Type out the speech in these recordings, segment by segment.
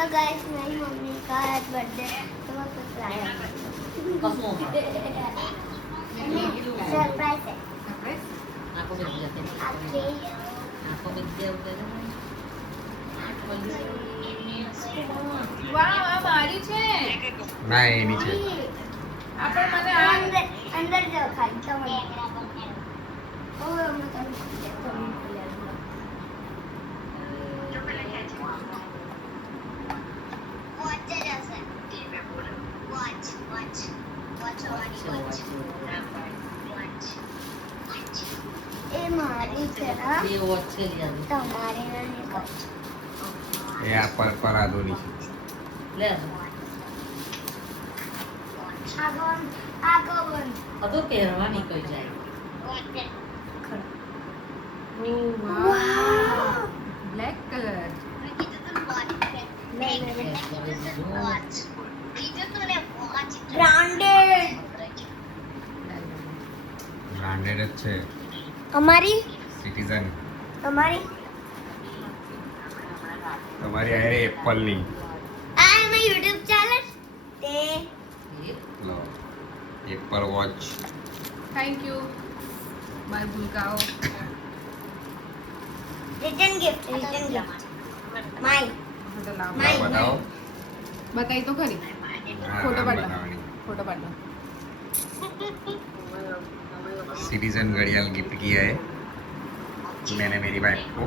Hello guys, मेरी mummy का आज बर्थडे है तो मैं कुछ लाया कसमों सरप्राइज है आपको मिल जाते हैं आपके आपको मिल गया उधर વાહ વાહ મારી છે ના એ નીચે આપણ મને આ अंदर अंदर जाओ खाली तो मैं ओ मैं कभी ए मारी तेरा ये वो अच्छे लिया तुम्हारे नानी का એ આ પર આદો નીચે ले आगो बन अब तो પહેરવાની કોઈ જાય ઓ વાહ वाह બ્લેક કલર ब्रांडेड બ્રાન્ડેડ જ છે हमारी સિટીઝન हमारी તમારી આ એપલની आई मैं YouTube चैनल ते લો Apple Watch thank you bye ભૂલકાઓ रिटर्न गिफ्ट माय ફોટો લાવો માય. બતાવો બતાઈ તો ખરી હા, ફોટો આમ પાડો બનાવવાની. ફોટો પાડો सिटीजन घड़ियाल गिफ्ट किया है मैंने मेरी वाइफ को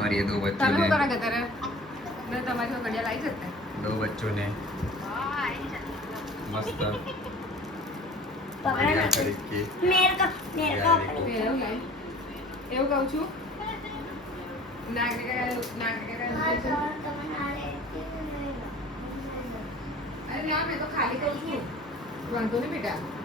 और ये दो बच्चों તમે ने શું કરા ગતરે મેં તમારી ઘડિયાળ આવી જતે दो बच्चों ने मस्त पकड़ना बढ़िया खरीद के मेरे को એવું લાઈ એવું કહું છું નાગરિકા અરે ના મેં તો ખાલી કહું છું વાંધો નહીં બેટા